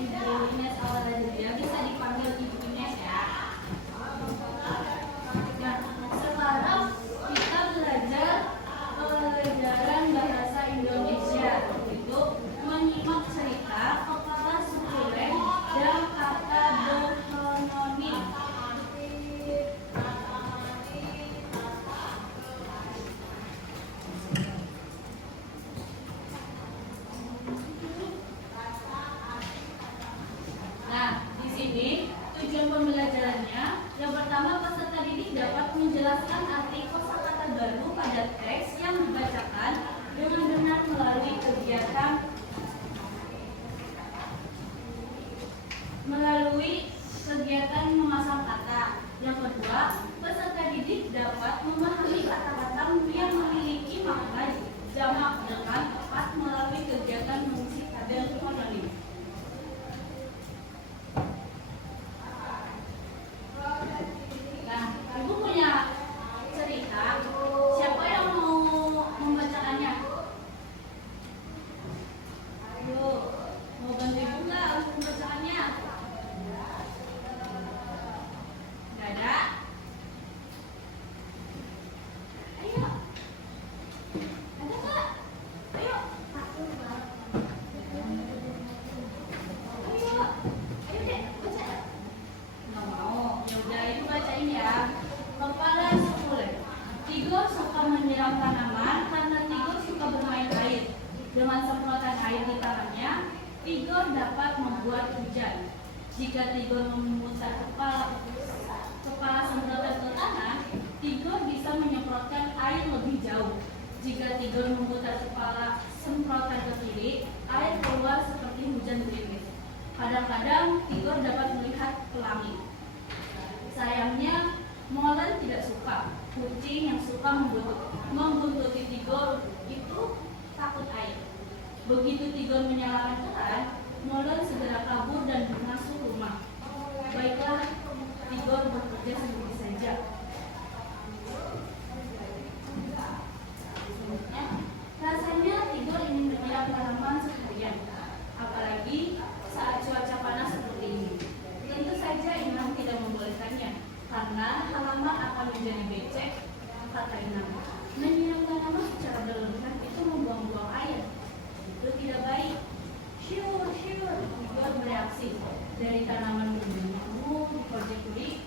Ibu Ines Awalajaya, bisa dipanggil Ibu Ines ya. Nah, sekarang kita belajar pelajaran bahasa Indonesia, yaitu menyimak cerita kepala sukulen dan kata bohononim. Nah, di sini tujuan pembelajarannya yang pertama, peserta didik dapat menjelaskan arti kosakata baru pada teks yang dibacakan dengan benar melalui kegiatan memasang kata. Yang kedua, peserta didik dapat memahami kata-kata yang memiliki makna jamak dengan tepat melalui kegiatan mengisi tabel homonim. Nah, Ibu punya cerita. Siapa yang mau membacakannya? Ayo, mau bantu Ibu nggak untuk membacakannya? Nggak ada? Ayo. Ada nggak? Ayo. Ayo. Ayo deh, baca. Nggak mau. Ya udah, Ibu bacain ya. Kepala sukulen. Tigor suka menyiram tanaman karena Tigor suka bermain air. Dengan semprotan air di tangannya, Tigor dapat membuat hujan. Jika Tigor memutar kepala semprotan ke tanah, Tigor bisa menyemprotkan air lebih jauh. Jika Tigor memutar kepala semprotan ke kiri, air keluar seperti hujan gerimis. Kadang-kadang Tigor dapat melihat pelangi. Sayangnya, Molen tidak suka. Kucing yang suka membuntuti Tigor itu takut air. Begitu Tigor menyalakan keran, Molen segera kabur dan masuk rumah. Baiklah, Tigor bekerja sendiri saja. Rasanya Tigor ingin menyiram tanaman seharian, apalagi saat cuaca panas seperti ini. Tentu saja Inam tidak membolehkannya, karena halaman akan menjadi becek, kata Inam. Menyiram tanaman secara berlebihan itu membuang-buang air. Itu tidak baik. Syur, Tigor bereaksi. Dari tanaman berbunga di pojok kiri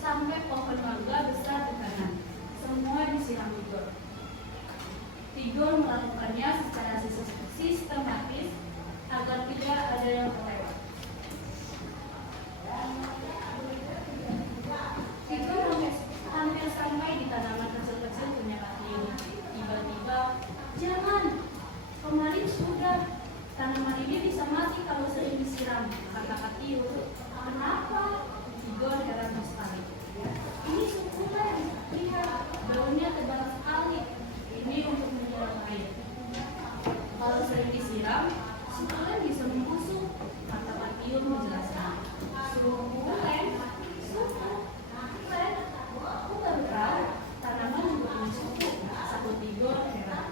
sampai pohon mangga besar di kanan. Semua disiram Tigor. Tigor melakukannya secara sistematis agar tidak ada yang terlewat. Tigor hampir sampai di tanaman kecil-kecil punya Katiun. Tiba-tiba, jangan, kemarin sudah. Tanaman ini bisa mati kalau sering disiram, kata Katiun. Kenapa? Tigor heran sekali. Ini sukulen, lihat, daunnya tebal sekali. Ini untuk menyiram air. Kalau sering disiram, sukulen bisa membusuk, kata Katiun menjelaskan. Sukulen? Aku baru tahu, tanaman juga punya suku, satu Tigor heran.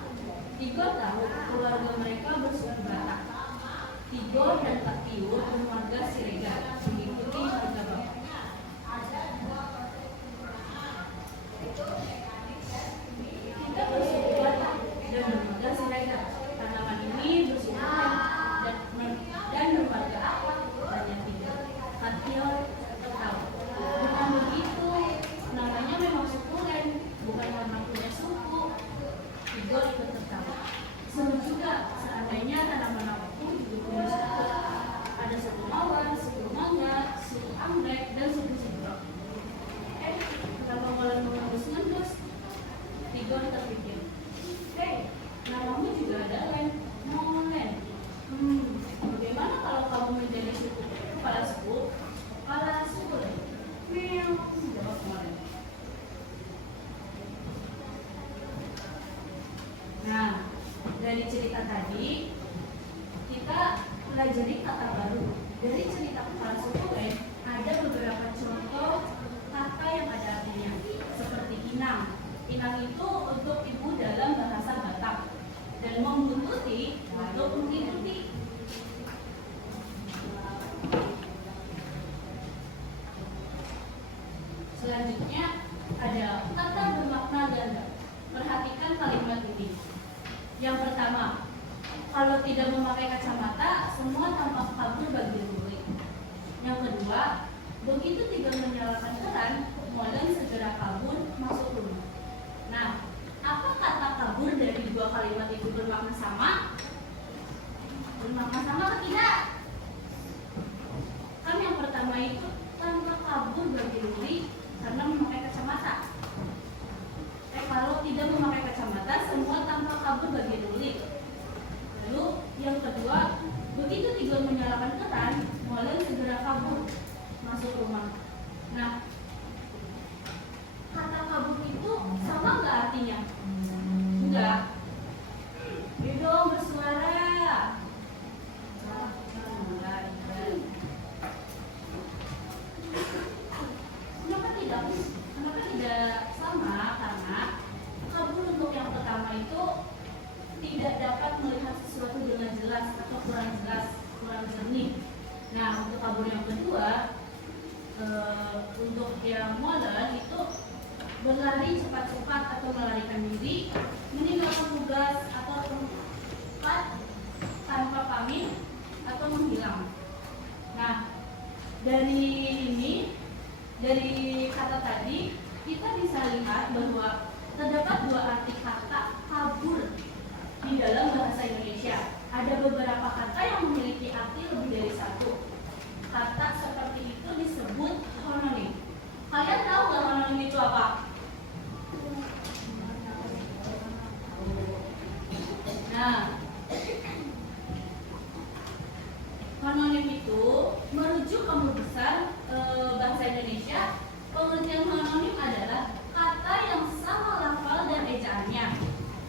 Tigor tahu keluarga mereka bersuku Batak. Tigor dan Katiun bermarga Siregar, mengikuti marga bapak. Kita bersuku Batak dan bermarga Siregar. Tanaman ini bersuku dan bermarga apa? Tanya Tigor. Katiun tahu. Bukan begitu, namanya memang sukulen, bukan karena punya suku. Tigor ikut tertawa. Seru juga, seandainya tanaman apapun juga punya suku. Ada suku mawar, suku mangga, suku anggrek, dan suku sidrok. Kenapa malah mengendus-ngendus? Tigor terpikir. Hei, namamu juga ada Len, Molen. Bagaimana kalau kamu menjadi suku kepala suku? Kepala suku Len. Meow, jawab Molen. Nah, dari cerita tadi kita pelajari kata baru. Dari cerita kepala sukulen ada beberapa contoh kata yang ada artinya, seperti inang. Inang itu untuk ibu dalam bahasa Batak, dan membuntuti untuk mengikuti. Begitu Tigor menyalakan keran, Molen segera kabur masuk rumah. Nah, apa kata kabur dari dua kalimat itu bermakna sama? Bermakna sama atau tidak? Kan yang pertama itu tanpa kabur bagi Ruli karena memakai kacamata. Kalau tidak memakai kacamata, semua tanpa kabur bagi Ruli. Lalu yang kedua, begitu Tigor menyalakan keran, Molen segera kabur masuk rumah. Nah, kata kabur itu sama nggak artinya? Enggak. Ayo dong bersuara. Kenapa tidak sama? Karena kabur untuk yang pertama itu tidak dapat melihat sesuatu dengan jelas atau kurang jelas, kurang jernih. Nah, untuk kabur yang kedua, untuk yang Molen itu berlari cepat-cepat atau melarikan diri, meninggalkan tugas atau tempat tanpa pamit atau menghilang. Nah, dari kata tadi kita bisa lihat bahwa terdapat dua arti kata kabur di dalam bahasa Indonesia. Ada beberapa kata yang memiliki arti lebih dari satu. Kata seperti itu disebut homonim. Kalian tahu nggak homonim itu apa? Nah, homonim itu merujuk kamus besar bahasa Indonesia. Pengertian homonim adalah kata yang sama lafal dan ejaannya,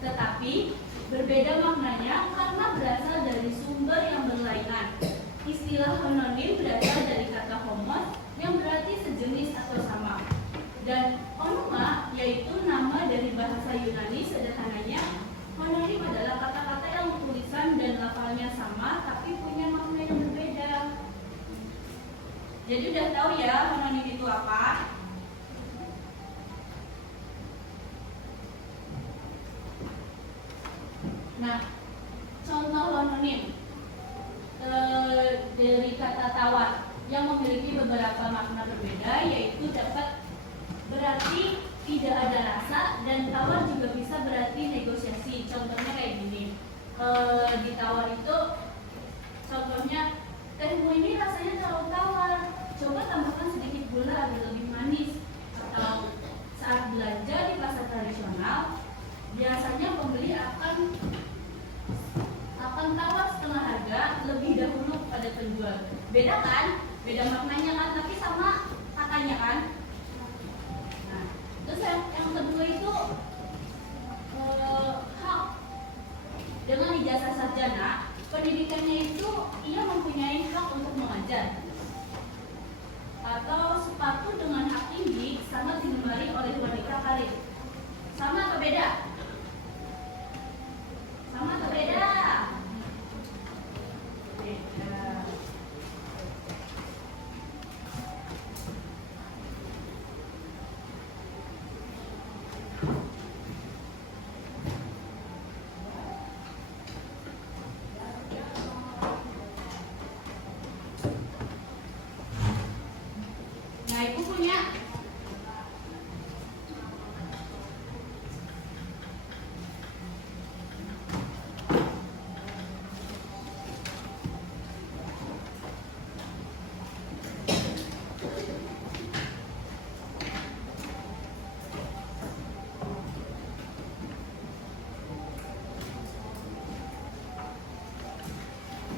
tetapi berbeda maknanya karena berasal dari sumber yang berlainan. Istilah homonim berasal dari kata homos yang berarti sejenis atau sama, dan onoma yaitu nama dari bahasa Yunani. Sederhananya, homonim adalah kata-kata yang tulisan dan lafalnya sama tapi punya makna yang berbeda. Jadi udah tahu ya homonim itu apa? Nah, contoh homonim dari kata tawar yang memiliki beberapa makna berbeda, yaitu dapat berarti tidak ada rasa dan tawar juga bisa berarti negosiasi. Contohnya kayak gini, di tawar itu contohnya, tehmu ini rasanya terlalu tawar, coba tambahkan sedikit gula agar lebih manis. Atau saat belanja di pasar tradisional, biasanya pembeli akan tawar setengah harga lebih dahulu pada penjual. Beda kan? Beda maknanya kan, tapi sama katanya kan? Nah, terus yang kedua itu hak. Dengan ijazah sarjana, pendidikannya itu ia mempunyai hak untuk mengajar. Atau sepatu dengan hak tinggi sangat digemari oleh wanita karir. Sama atau beda? Sama atau beda? Nah, ibu punya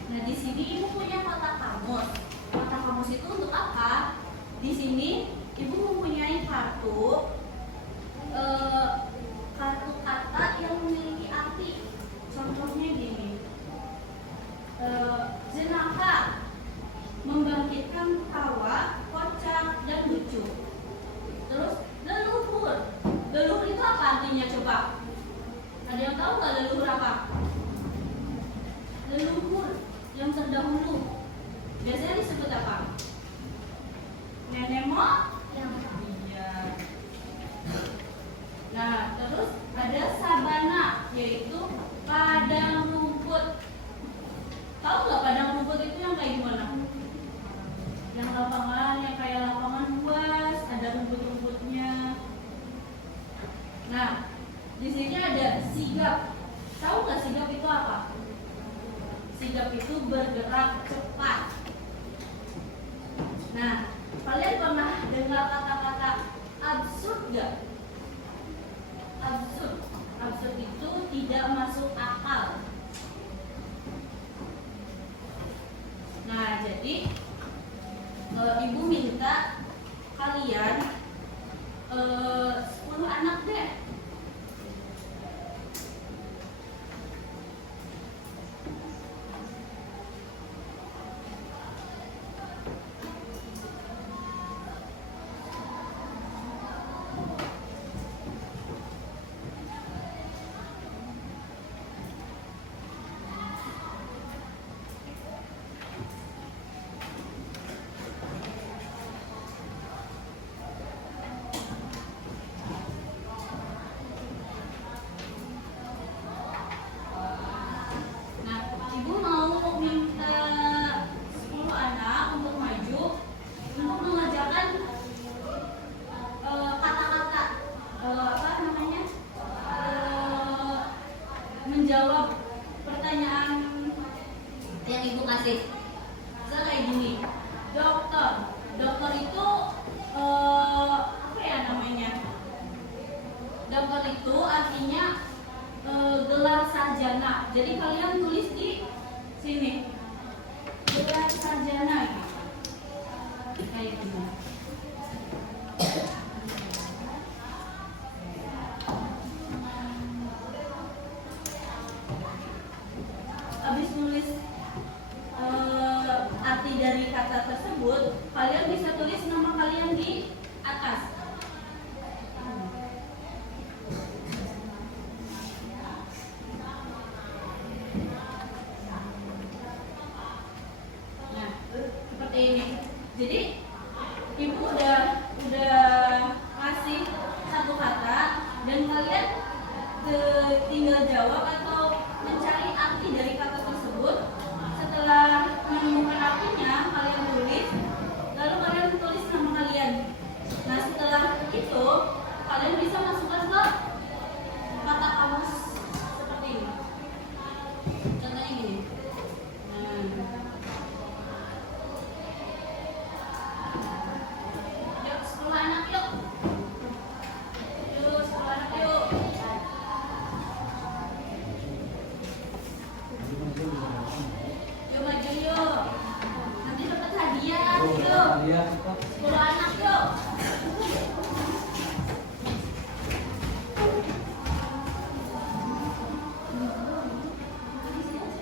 Nah, di sini ibu punya kotak kamus. Kotak kamus itu untuk apa? Di sini ibu mempunyai kartu kata yang memiliki arti. Contohnya gini, jenaka, membangkitkan tawa, kocak, dan lucu. Terus leluhur. Leluhur itu apa artinya coba? Ada yang tahu nggak leluhur apa? Leluhur yang terdahulu biasanya disebut apa? Nenek moyang. Iya. Nah, terus ada sabana, yaitu padang rumput. Tahu nggak padang rumput itu yang kayak gimana? Yang lapangan, yang kayak sigap. Tahu nggak sigap itu apa? Sigap itu bergerak cepat. Nah, kalian pernah dengar kata-kata absurd nggak? Absurd. Absurd itu tidak masuk akal. Nah, jadi ibu minta kalian 10 anak deh. Menjawab pertanyaan yang ibu kasih. Misalnya kayak gini, dokter. Dokter itu apa ya namanya? Dokter itu artinya gelar sarjana. Jadi kalian tulis di sini gelar sarjana gitu. Kayak gini. Habis nulis arti dari kata tersebut, kalian bisa tulis nama kalian di atas. Nah, seperti ini. Jadi ibu udah ngasih satu kata dan kalian tinggal jawab atau mencari arti dari kata tersebut. Setelah menemukan artinya, kalian tulis, lalu kalian tulis nama kalian. Nah, setelah itu kalian bisa masukkan ke kata kamus seperti ini. Contohnya gini. Yuk, 10 anak yuk. Yuk, 10 anak yuk. Yuk maju yuk. Nanti dapat hadiah yuk. 10 anak yuk.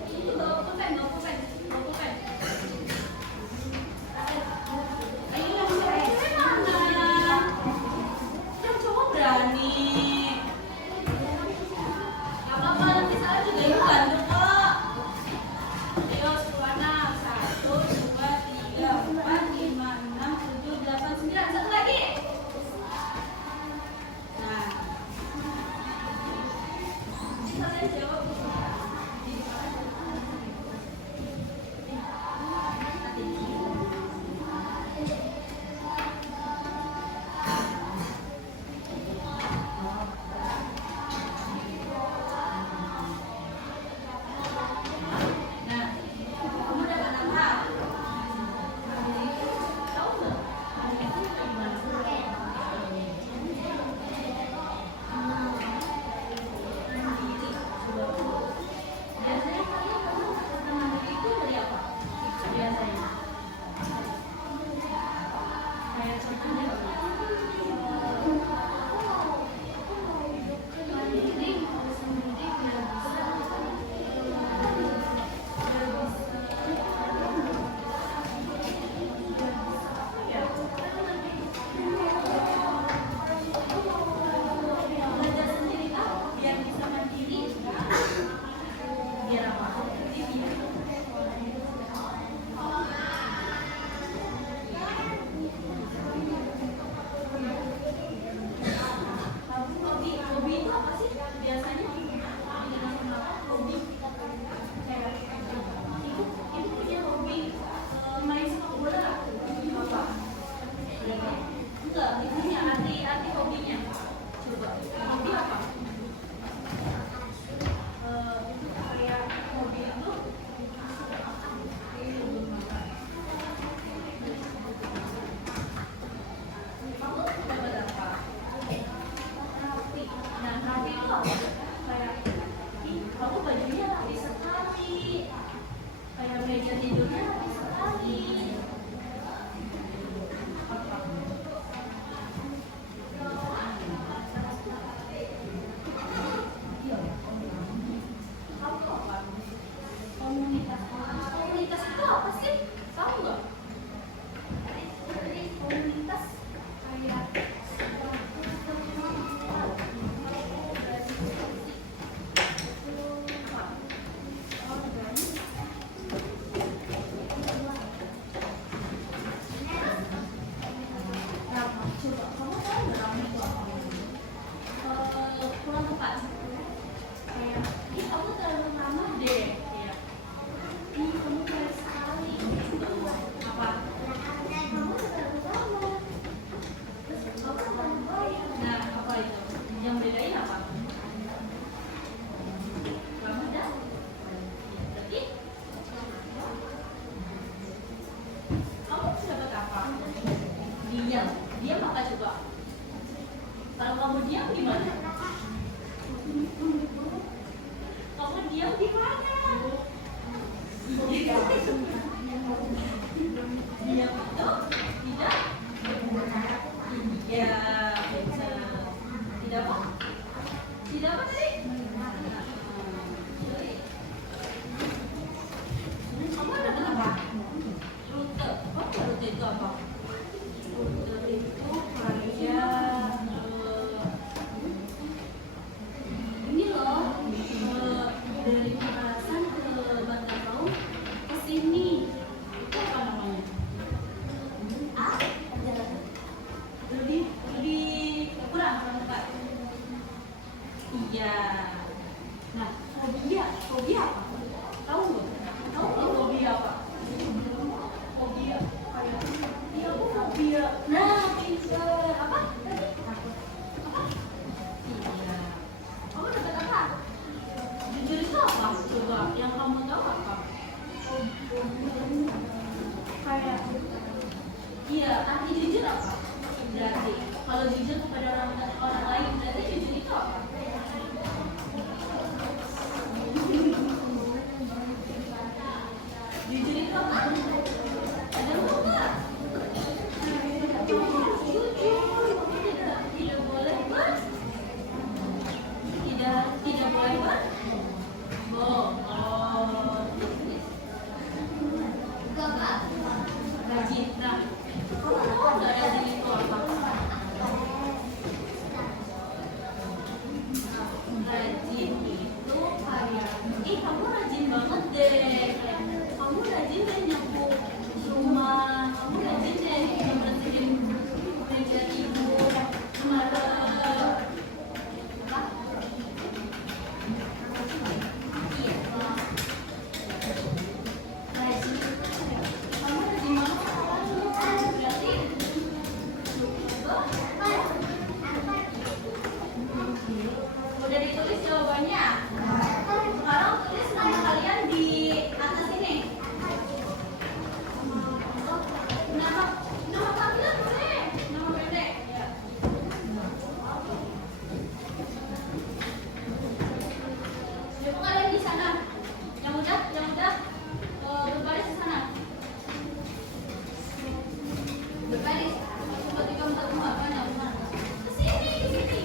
Ini bawa pulpen. Ayo yang cewek mana? Yang cowok berani. Gak apa-apa, nanti saya juga ibu bantu kok. Ayo 10 anak. 1, 2, 3, 4, 5, 6, 7, 8, 9. Satu lagi. Diam. Diam apa coba? Kalau kamu diam gimana? Kamu diam di mana? Diam itu tidak? Iya, benar. Tidak apa? Tidak apa tadi? Kamu ada apa? Rute. Apa rute itu apa? Rute itu kayak ini loh, dari Pemalasan ke Bakatau ke sini. Itu apa namanya? Lebih kurang Kak. Iya. Nah, fobia apa? Tahu nggak? Tahu nggak fobia apa? Fobia kayak iya aku fobia. Nah, pinter. Apa? Tadi? Apa? Iya. Kamu dapat apa? Jujur itu apa? Coba yang kamu tahu apa? Kayak iya, arti jujur apa? Berarti kalau jujur kepada orang lain berarti jujur itu apa? Jujur itu apa? Ada nggak? Jujur tidak boleh tidak boleh bohong. Rajin. Nah, kamu tahu nggak rajin itu apa? Rajin itu kayak, kamu rajin banget deh. Kamu rajin deh nyapu rumah. Kamu rajin deh bersihin meja ibu. Kemarin apa? Iya. Rajin. Kamu rajin banget. Berarti udah ditulis jawabannya. Sekarang tulis nama kalian di atas ini. Nama panggilan boleh. Nama pendek. Ya. Coba kalian di sana. Yang udah berbaris di sana. Berbaris. 1, 2, 3, 4, 5. Mana? Kesini,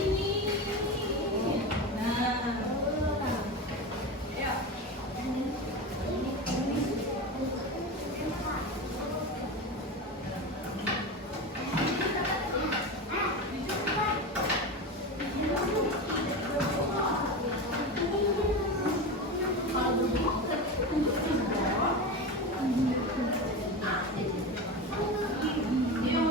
ini. Nah. Ya. Kalau berbunyi berarti tunjukin dong. Dia yang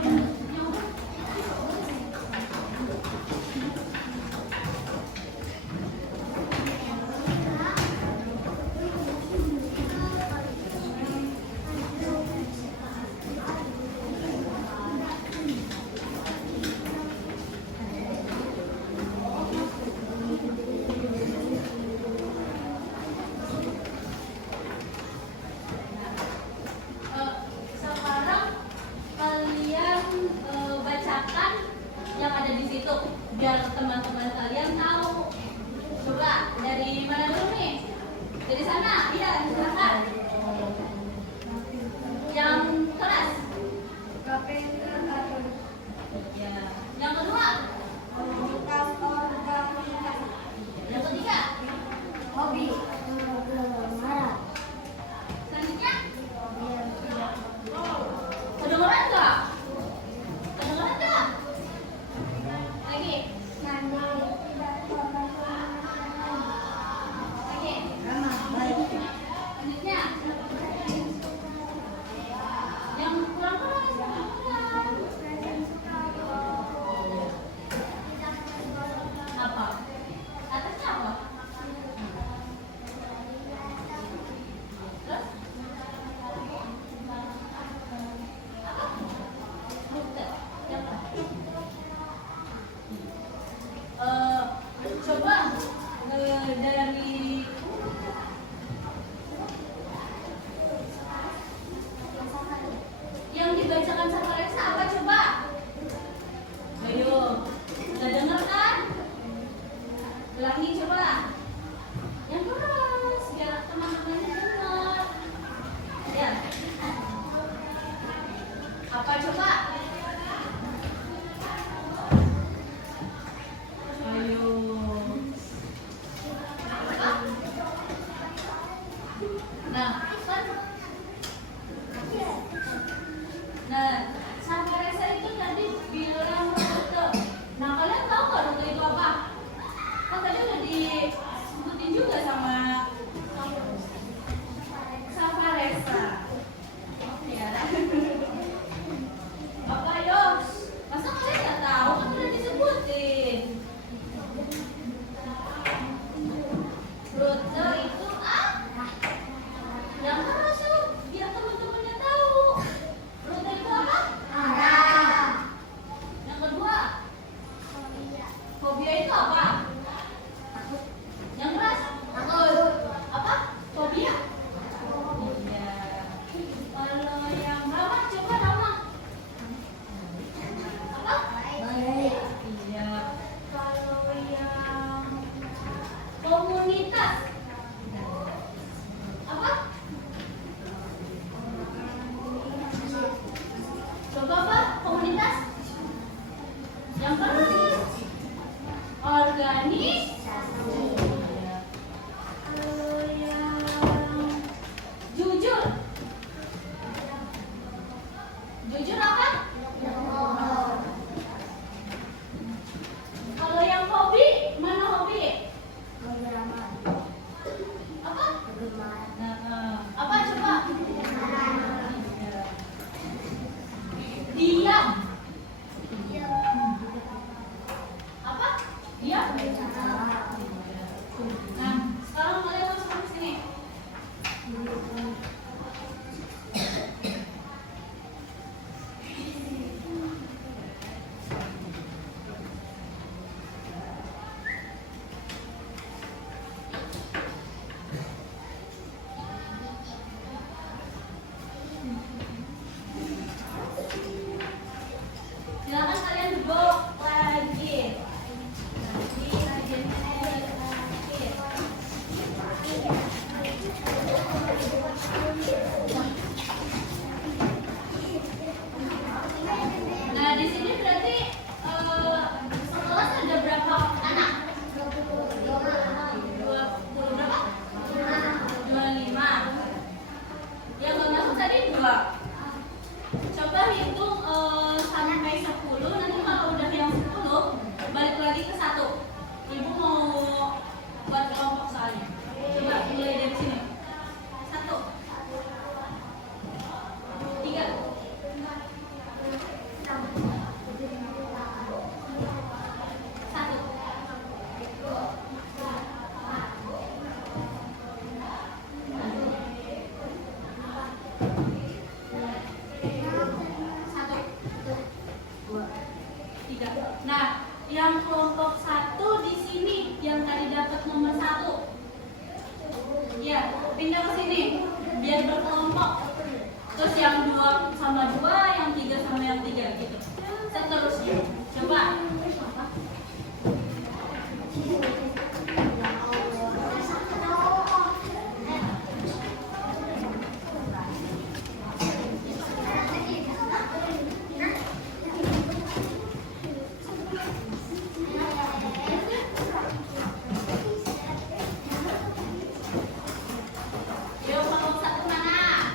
Apa coba? Ayo. Nah, kan? Nah, sama Resa itu tadi bilang rute. Nah, kalian tahu nggak rute itu apa? Kan tadi udah disebutin juga sama Resa. Ya. Apa Yos? Masa kalian nggak tahu? Kan udah disebutin. Rute itu apa? Yang masuk biar teman-temannya tahu. Rute itu apa? Yang kedua, fobia itu apa? Yang keras? Apa? Fobia? Iya. Kalau yang ramah coba ramah. Apa? Iya. Kalau yang komunitas apa? Coba apa? Komunitas? Yang keras? Organisasi. Kalau yang jujur? Jujur apa? Kalau yang hobi, mana hobi? Apa? Apa coba? Diam. Apa? Diam. Nah, sekarang kalian masuk ke sini. Silakan kalian duduk lagi. Rajin Nah, di sini berarti sekelas ada berapa anak? 20 berapa? 25. Yang nggak masuk tadi 2. Coba hitung sampai 10. Nanti kalau udah yang 10 balik lagi ke 1. Ibu mau buat kelompok soalnya. Coba mulai dari sini. 1, 3, 3. Nah, yang kelompok 1 di sini yang tadi dapat nomor 1. Ya, pindah ke sini biar berkelompok. Terus yang 2 sama 2, yang 3 sama yang 3 gitu. Seterusnya. Coba. Yuk, kelompok 1 mana?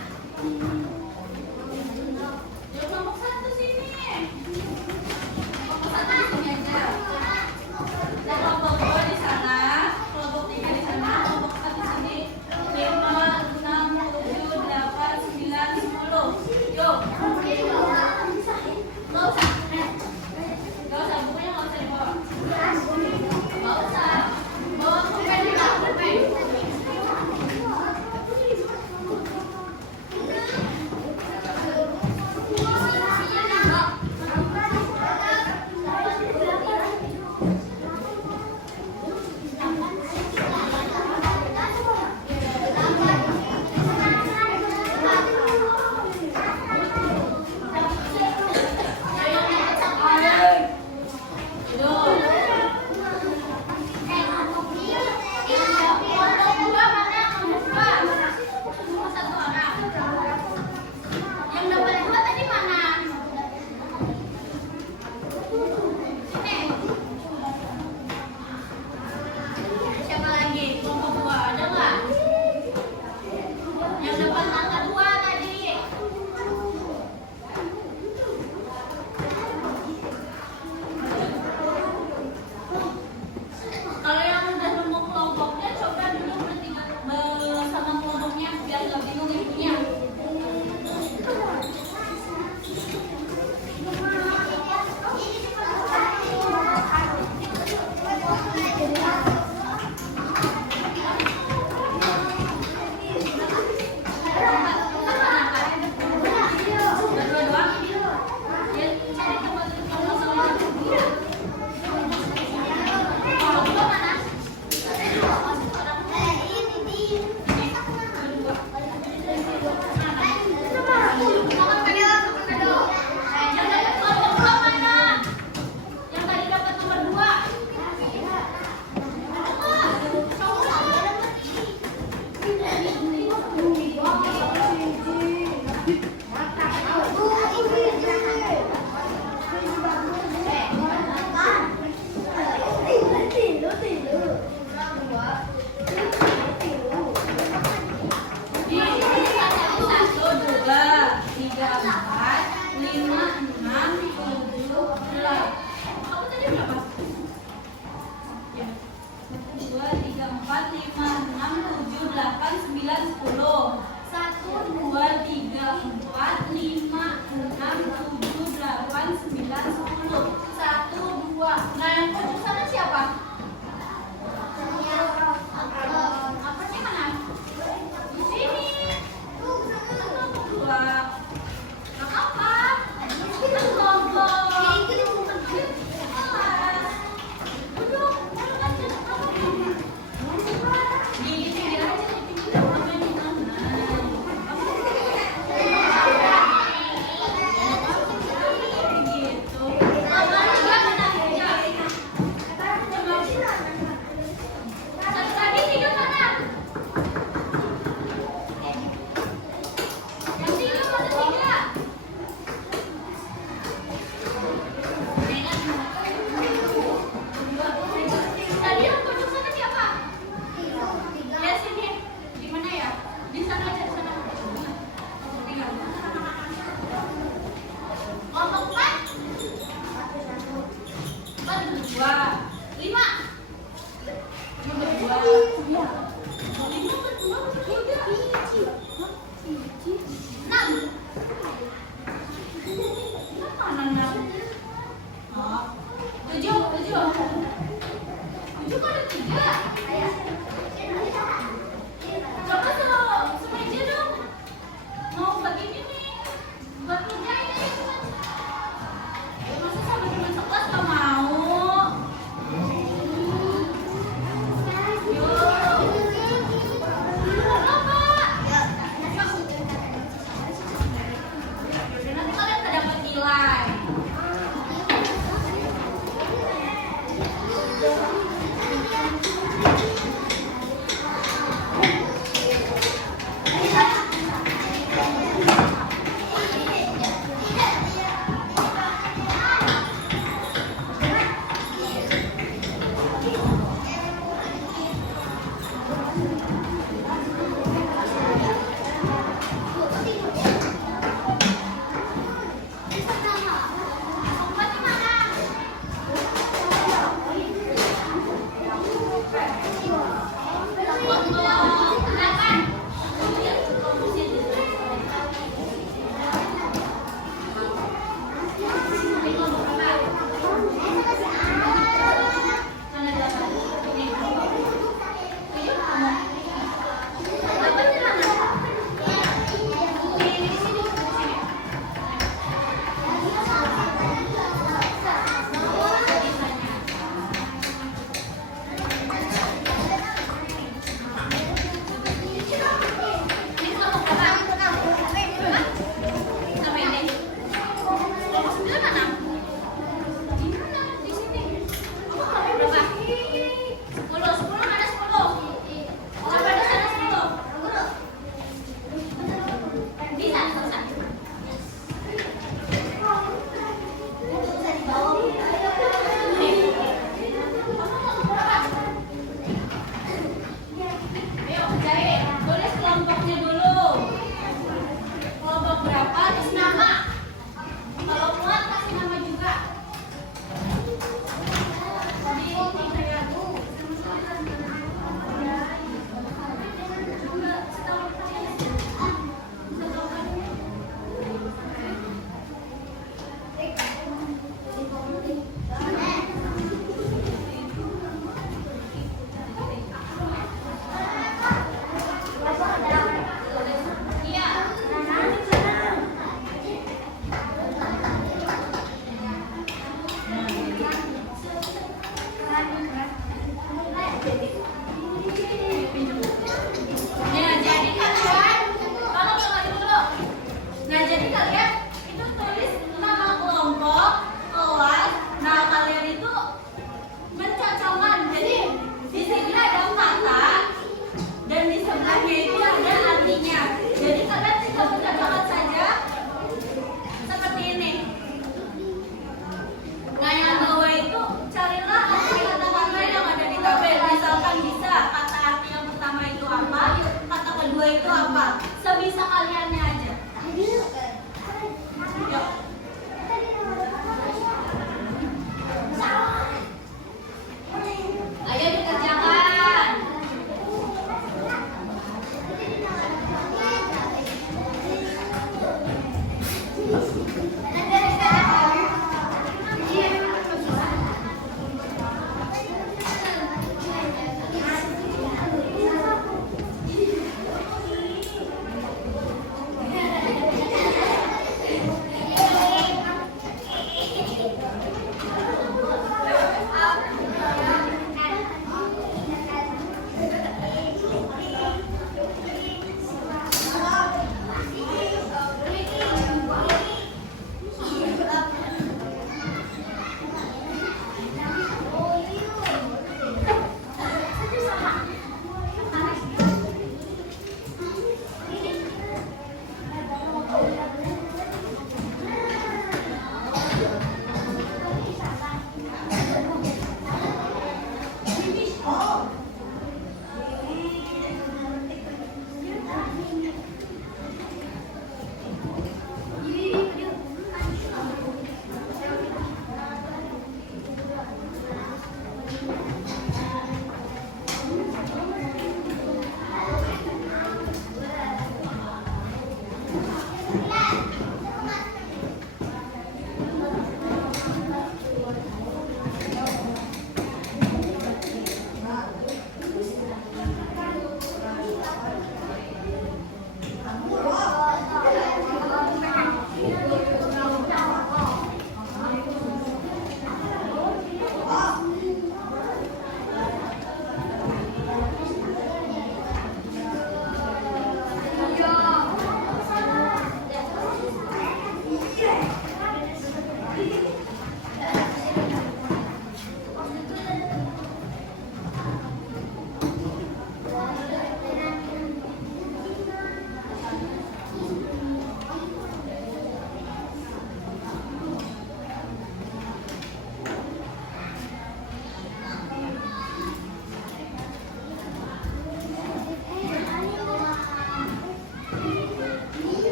nilai.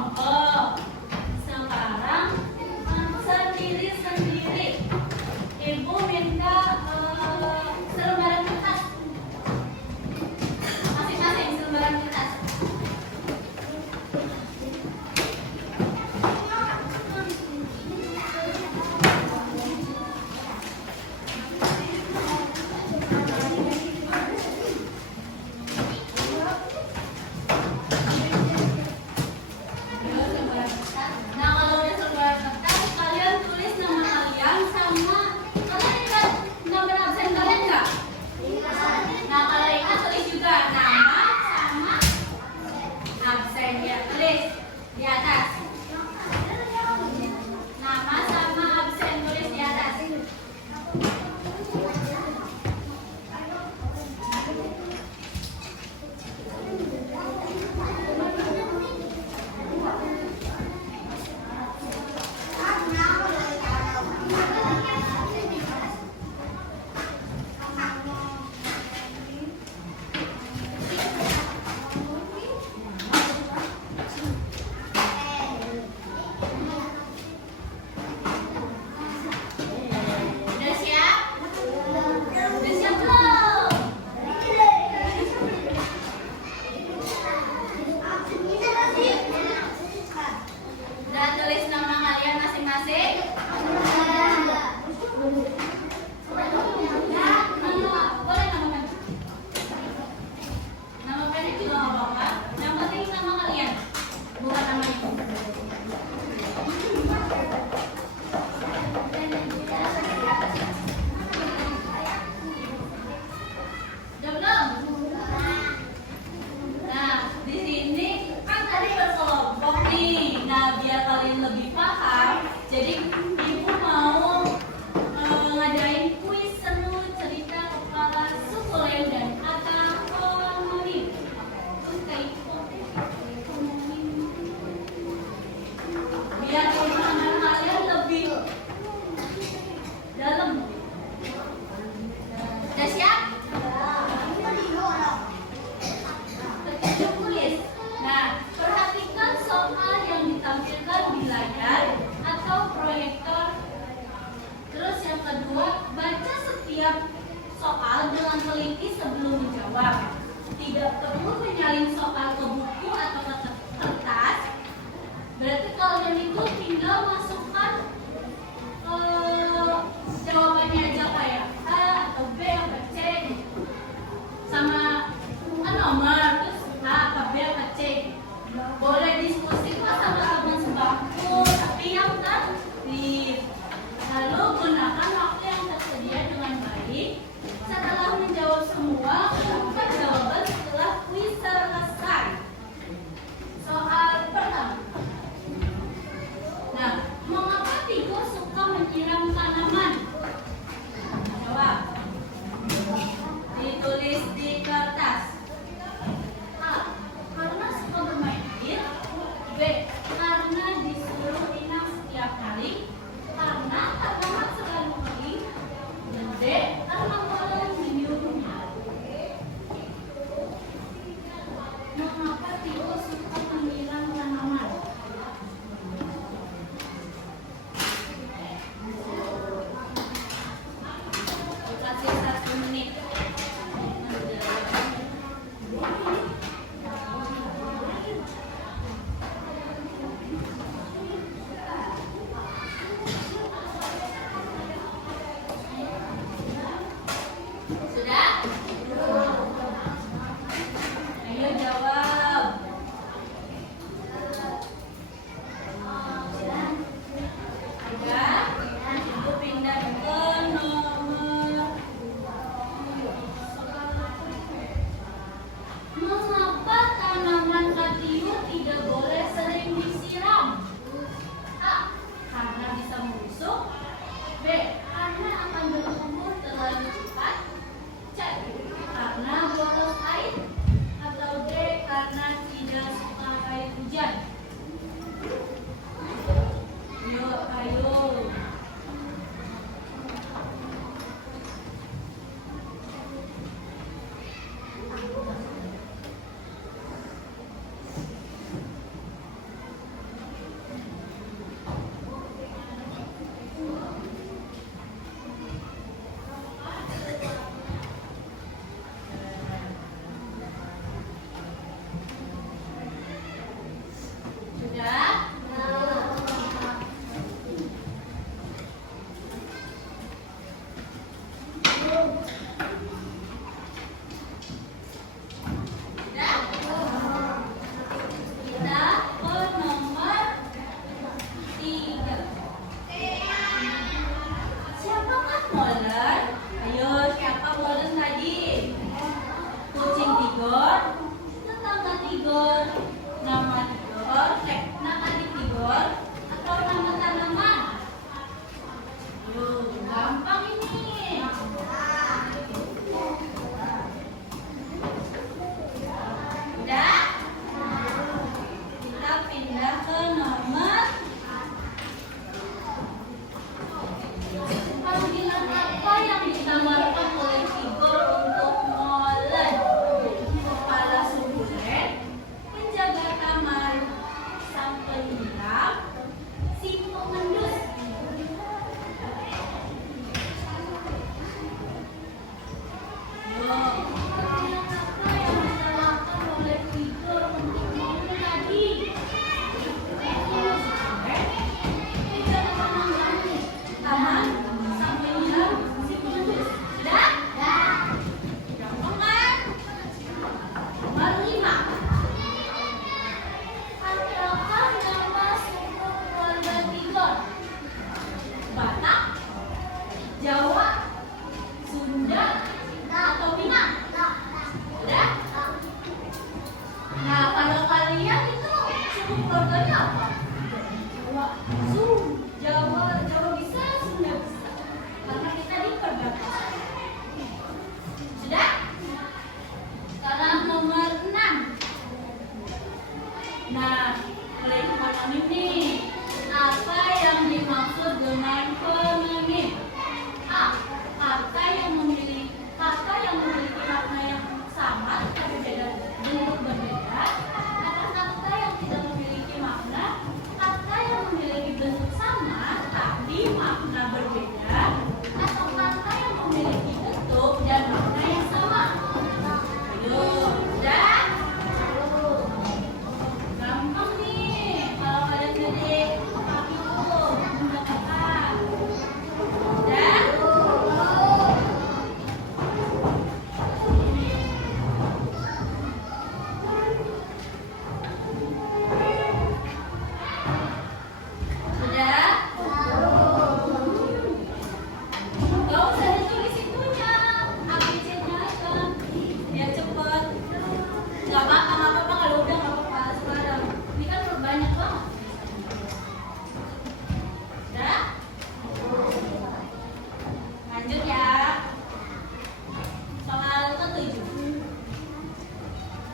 kelompok. Sekarang sendiri-sendiri. Ibu minta selembaran kertas. Masing-masing selembaran kertas. Nah, kalau udah selembaran kertas, kalian tulis nama kalian sama kalian ingat nomor absen kalian nggak? Nah, kalau ingat tulis juga nama sama absennya, tulis di atas. Nama sama absen tulis di atas. Udah siap? Udah siap belum? Udah tulis nama kalian masing-masing? Boleh nama kan? Nama pendek juga nggak apa-apa. Yang penting nama kalian, bukan nama ibu. Udah belum? Nah, di sini kan tadi berkelompok nih. Nah, biar kalian lebih paham, jadi ibu mau ngadain kuis seru cerita kepala suku Leo dan kata homonim. Terus kayak biar pemahaman kalian lebih dalam. Udah siap? Petunjuk tulis. Nah, perhatikan soal yang ditampilkan di layar atau proyektor. Terus yang kedua, baca setiap soal dengan teliti sebelum menjawab. Tidak perlu menyalin soal ke buku atau ke kertas. Berarti kalian itu tinggal masukkan jawabannya aja kayak A atau B atau C sama nomor, terus A atau B atau C. Boleh diskusi kok sama teman sebangku, tapi yang tertib. Lalu gunakan waktu yang tersedia dengan baik. Setelah menjawab semua, umumkan jawaban setelah kuis selesai. Soal pertama. Nah, mengapa tikus suka menyiram tanaman? Jawab. Ditulis di kertas. A. Karena suka bermain air. B. Karena disuruh inap setiap hari. Karena tanaman selalu kering. Dan D. Karena boleh menyuruhnya. Mengapa tikus suka menyiram tanaman? Kasih 1 menit. Sudah? Ayo jawab. Sudah? Ibu pindah ke nomor. Mengapa tanaman katiun tidak boleh sering disiram? A. Karena bisa membusuk. B. Karena akan bertumbuh terlalu cepat. C. Karena boros air. Atau D.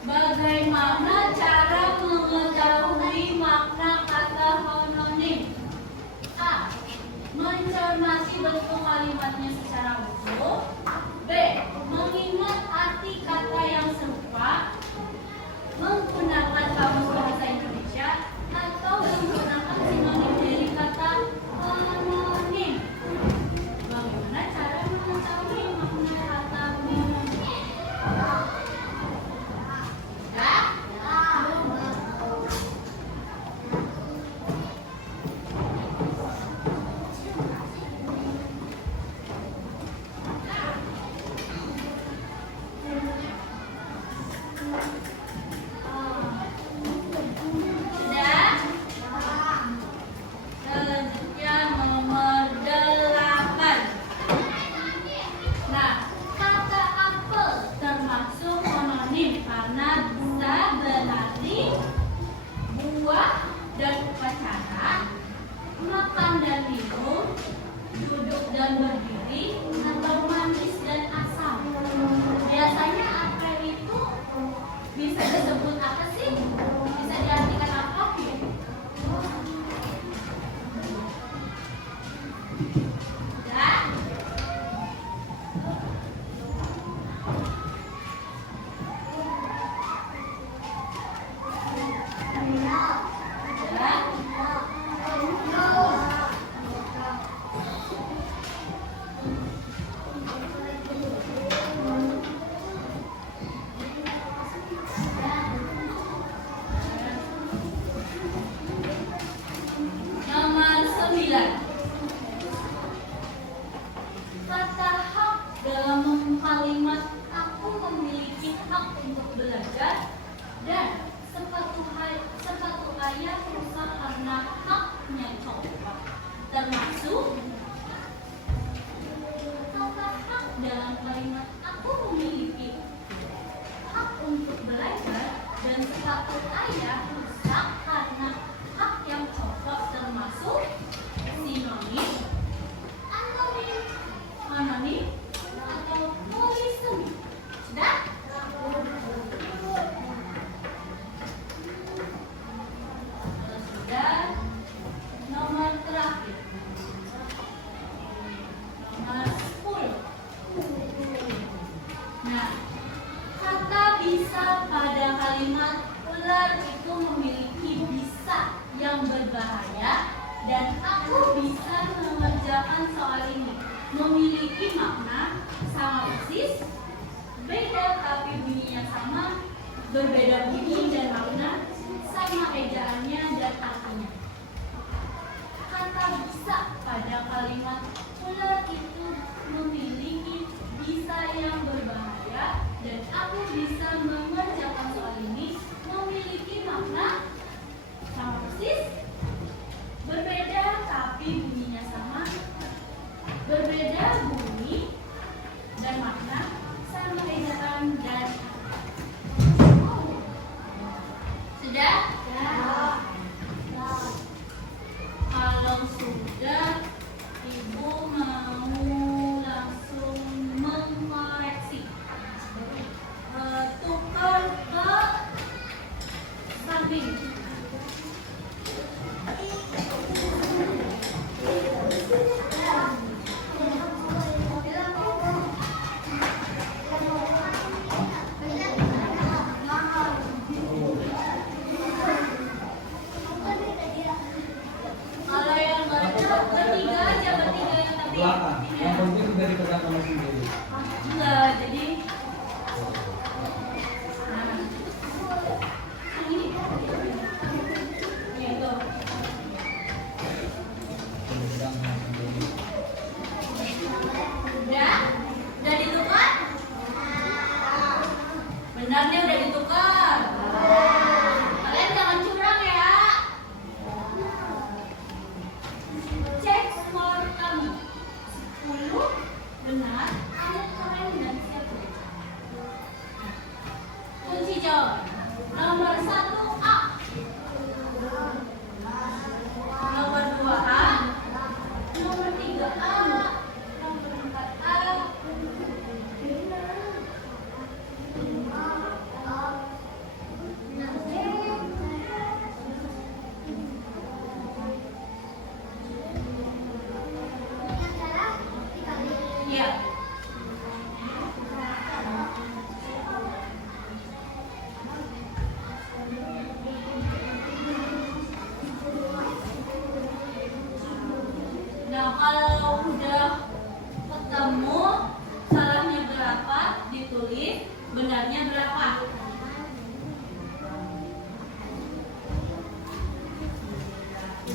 Bagaimana cara mengetahui makna kata homonim? A. Mencermati bentuk kalimatnya secara utuh. B. Mengingat arti kata yang serupa. Menggunakan kamus bahasa Indonesia atau menggunakan sinonim dari kata homonim. Bagaimana cara mengetahui makna kata homonim? Kata hak dalam kalimat aku memiliki hak untuk belajar dan sepatu ayah rusak karena haknya copot. Termasuk kata hak dalam kalimat aku memiliki hak untuk belajar dan sepatu ayah rusak karena hak yang copot, termasuk sinonim, anonim, atau polisemi. Sudah? Kalau sudah, nomor terakhir, nomor 10. Nah, kata bisa pada kalimat ular itu memiliki bisa yang berbahaya dan aku bisa mengerjakan soal ini. Memiliki makna sama persis, beda tapi bunyinya sama, berbeda bunyi dan makna, sama ejaannya dan artinya. Kata bisa pada kalimat ular itu memiliki bisa yang berbahaya dan aku bisa mengerjakan soal ini. Memiliki makna sama persis, berbeda tapi bunyinya sama, berbeda bunyi dan makna, sama ejaan dan sudah? Kalau sudah, ibu mau langsung mengkoreksi. Tukar ke samping. Kalau yang bertiga aja, bertiga yang tadi. Belakang. Yang penting dari pegang kamu sendiri. Enggak, jadi ini itu. Udah ditukar? Benar nih, udah ditukar. Kalian jangan curang ya. Cek skor kami. 10 benar, ada kalian dan siap bekerja. Kunci jawaban. Nomor 1 A. Nomor 2 A. Nomor 3 A. Nomor 4 A.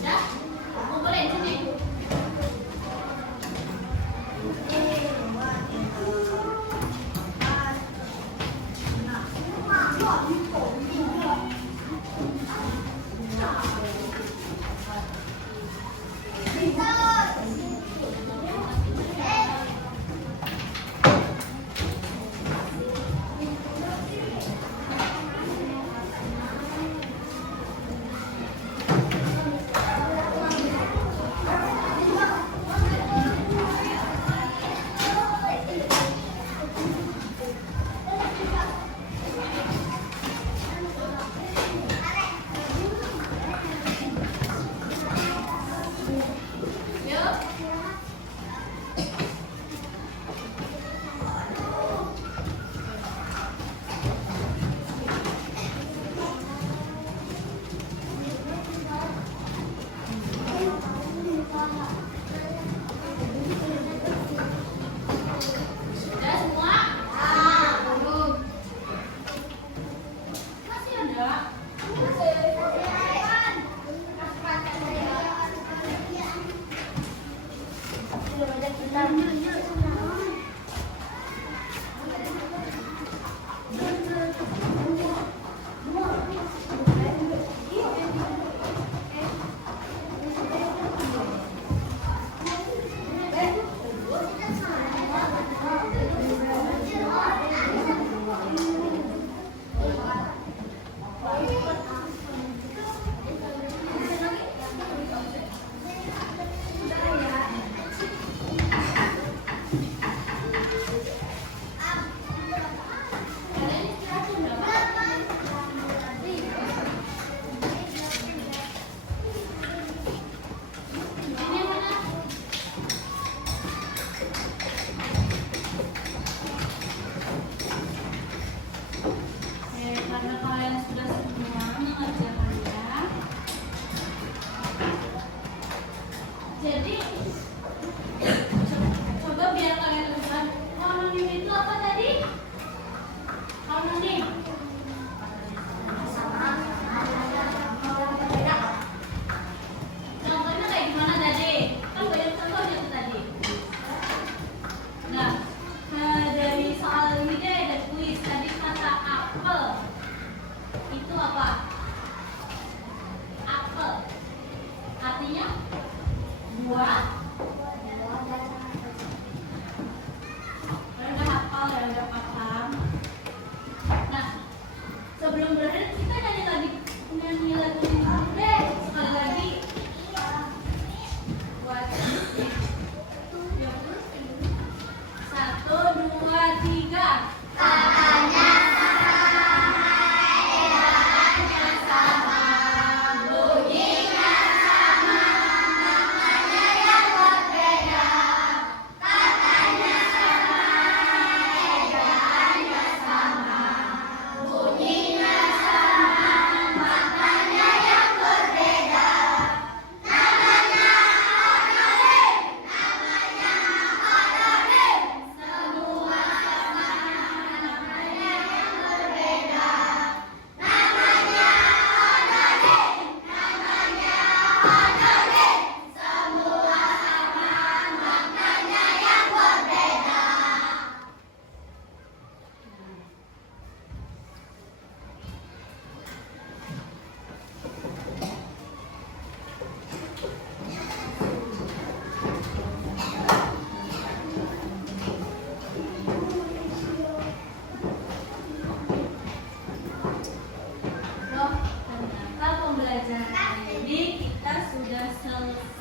Sudah? Kumpulin sini. Sudah semua? Belum. Masih ada? Kalian istirahat sudah, Pak? Ini mana? Karena kalian sudah semua mengerjakannya, jadi coba biar kalian lihat homonim itu apa tadi? Homonim. Contohnya kayak gimana tadi? Kan banyak contohnya tuh tadi. Nah, dari soal ini deh ada kuis. Tadi kata apel itu apa? Apel artinya buah. Kalian udah hafal ya, udah paham. Nah, sebelum berakhir kita nyanyi lagu ini dulu deh. Sekali lagi. Buat satu, dua, tiga. Loh, ternyata pembelajaran ini kita sudah selesai.